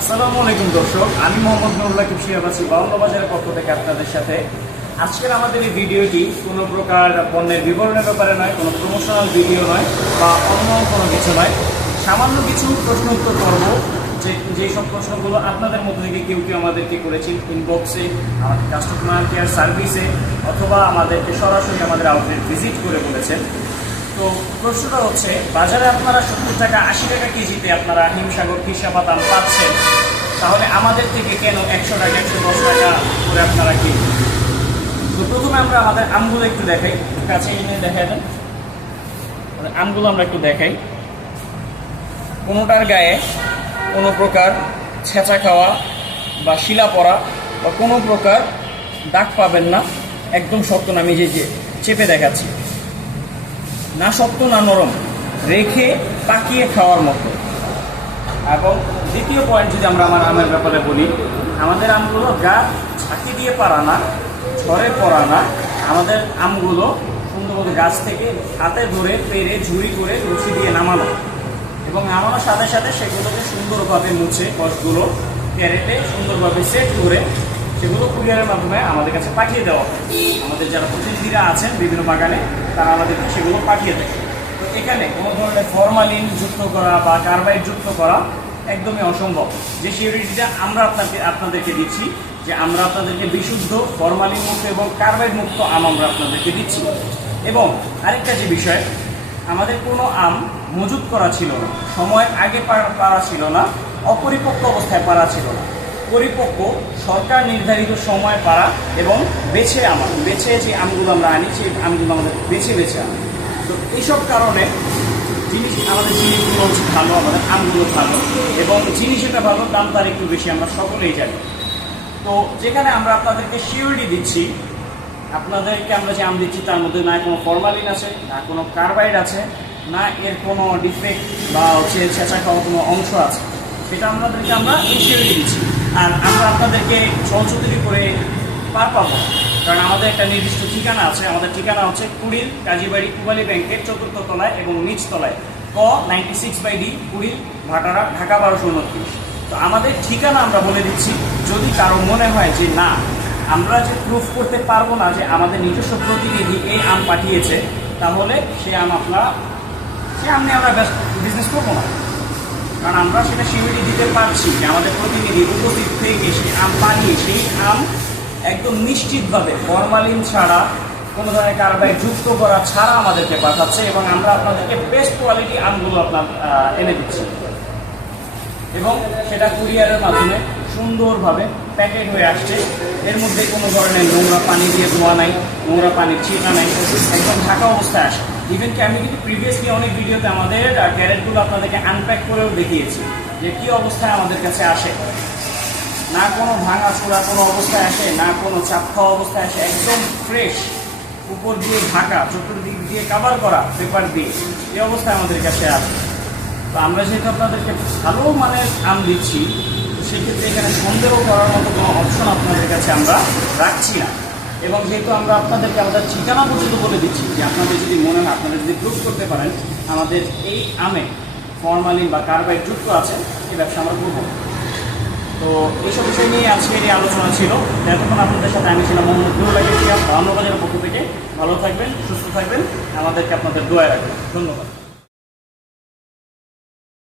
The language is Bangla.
আসসালামু আলাইকুম দর্শক, আমি মোহাম্মদ নুরুল্লাহ কিপসিয়াবাসী বাউন্ন বাজারের পক্ষ থেকে আপনাদের সাথে আজকের আমাদের এই ভিডিওটি কোনো প্রকার পণ্যের বিবরণের ব্যাপারে নয়, কোনো প্রমোশনাল ভিডিও নয় বা অন্য কোনো কিছু নয়। সামান্য কিছু প্রশ্ন উত্তর করবো, যেসব প্রশ্নগুলো আপনাদের মধ্যে থেকে কেউ কেউ আমাদেরকে করেছেন ইনবক্সে, আমাদের কাস্টমার কেয়ার সার্ভিসে, অথবা আমাদেরকে সরাসরি আমাদের আউটলেট ভিজিট করে বলেছেন। তো প্রশ্নটা হচ্ছে, বাজারে আপনারা 70 টাকা 80 টাকা কেজিতে আপনারা হিমসাগর কৃষাপাত আম পাচ্ছেন, তাহলে আমাদের থেকে কেন 100 টাকা 110 টাকা করে আপনারা কিনবেন? তো প্রথমে আমরা আমাদের আমগুলো একটু দেখাই, কাছে এনে দেখাই দেন। আমগুলো আমরা একটু দেখাই। কোনোটার গায়ে কোনো প্রকার ছেঁচা খাওয়া বা শিলা পড়া বা কোনো প্রকার দাগ পাবেন না। একদম শক্ত না, আমি যে চেপে দেখাচ্ছি, না শক্ত না নরম, রেখে পাকিয়ে খাওয়ার মতো। এবং দ্বিতীয় পয়েন্ট যদি আমরা আমার আমের ব্যাপারে বলি, আমাদের আমগুলো গা ঝাঁকি দিয়ে পারা না, ঝড়ে পড়া না। আমাদের আমগুলো সুন্দরভাবে গাছ থেকে হাতে ধরে পেরে ঝুড়ি করে রশি দিয়ে নামানো, এবং নামানোর সাথে সাথে সেগুলোকে সুন্দরভাবে মুছে কষগুলো ক্যারেটে সুন্দরভাবে সেট করে সেগুলো কুরিয়ারের মাধ্যমে আমাদের কাছে পাঠিয়ে দেওয়া হয়। আমাদের যারা প্রতিনিধিরা আছেন বিভিন্ন বাগানে, তারা আমাদেরকে সেগুলো পাঠিয়ে দেয়। তো এখানে কোনো ধরনের ফরমালিন যুক্ত করা বা কার্বাইড যুক্ত করা একদমই অসম্ভব। যে সিউরিটিটা আমরা আপনাদেরকে দিচ্ছি, যে আমরা আপনাদেরকে বিশুদ্ধ ফরমালিন মুক্ত এবং কার্বাইড মুক্ত আম আমরা আপনাদেরকে দিচ্ছি। এবং আরেকটা যে বিষয়, আমাদের কোনো আম মজুত করা ছিল না, সময়ের আগে পারা ছিল না, অপরিপক্ক অবস্থায় পারা ছিল না। পরিপক্ক সরকার নির্ধারিত সময় পারা এবং বেছে যে আমগুলো আমরা আনি, সেই আমগুলো আমাদের বেছে আনি। তো এইসব কারণে আমাদের জিনিসগুলো হচ্ছে ভালো, আমাদের আমগুলো ভালো, এবং জিনিস এটা ভালো, দাম তার একটু বেশি, আমরা সকলেই জানি। তো যেখানে আমরা আপনাদেরকে সিউরিটি দিচ্ছি, আপনাদেরকে আমরা যে আম দিচ্ছি তার মধ্যে না কোনো ফরমালিন আছে, না কোনো কার্বাইড আছে, না এর কোনো ডিফেক্ট বা ছেঁচা খাওয়া কোনো অংশ আছে, সেটা আপনাদেরকে আমরা এই সিউরিটি দিচ্ছি। আর আমরা আপনাদেরকে সহযোগিতা করে পাবো, কারণ আমাদের একটা নির্দিষ্ট ঠিকানা আছে। আমাদের ঠিকানা হচ্ছে কুড়িল কাজীবাড়ি পূবালী ব্যাংকের 4th তলায় এবং নিচ তলায় ক 96/D, কুড়িল, ভাটারা, ঢাকা 1229। তো আমাদের ঠিকানা আমরা বলে দিচ্ছি। যদি কারো মনে হয় যে না, আমরা যে প্রুফ করতে পারবো না যে আমাদের নিজস্ব প্রতিনিধি এই আম পাঠিয়েছে, তাহলে সে আম নিয়ে আমরা বিজনেস করবো না। কারণ আমরা সেটা সিউরিটি দিতে পারছি যে আমাদের প্রতিনিধি উপস্থিত থেকে সেই আম পাঠিয়ে সেই আম একদম নিশ্চিতভাবে ফরমালিন ছাড়া, কোনো ধরনের কার্বাইড যুক্ত করা ছাড়া আমাদেরকে পাঠাচ্ছে, এবং আমরা আপনাদেরকে বেস্ট কোয়ালিটি আমগুলো এনে দিচ্ছি। এবং সেটা কুরিয়ারের মাধ্যমে সুন্দরভাবে প্যাকেট হয়ে আসছে। এর মধ্যে কোনো ধরনের নোংরা পানি দিয়ে ধোয়া নাই, নোংরা পানির ছিটা নাই, একদম ঢাকা অবস্থায় আসে। ইভেন কি আমি কিন্তু প্রিভিয়াসলি অনেক ভিডিওতে আমাদের ক্যারেটগুলো আপনাদেরকে আনপ্যাক করেও দেখিয়েছি যে কী অবস্থায় আমাদের কাছে আসে। না কোনো ভাঙা ছোড়া কোনো অবস্থায় আসে, না কোনো চাপ খাওয়া অবস্থায় আসে, একদম ফ্রেশ, উপর দিয়ে ঢাকা, চতুর্দিক দিয়ে কাভার করা পেপার দিয়ে, এই অবস্থায় আমাদের কাছে আসে। তো আমরা যেহেতু আপনাদেরকে ভালো মানের আম দিচ্ছি, সেক্ষেত্রে এখানে সন্দেহ করার মতো কোনো অপশন আপনাদের কাছে আমরা রাখছি না। এবং যেহেতু আমরা আপনাদেরকে আমাদের ঠিকানা পর্যন্ত বলে দিচ্ছি যে আপনাদের যদি মনে হয়, আপনারা যদি প্রুভ করতে পারেন আমাদের এই আমে ফরমালিন বা কার্বাইড যুক্ত আছে, এই ব্যবসা আমরা করবো। তো এইসব বিষয় নিয়ে আজকের এই আলোচনা ছিল। এতক্ষণ আপনাদের সাথে আমি ছিলাম মোহাম্মদ নুরুল্লাহ কিপসিয়া, বাউন্ন বাজারের পক্ষ থেকে। ভালো থাকবেন, সুস্থ থাকবেন, আমাদেরকে আপনাদের দোয়ায় রাখবেন। ধন্যবাদ।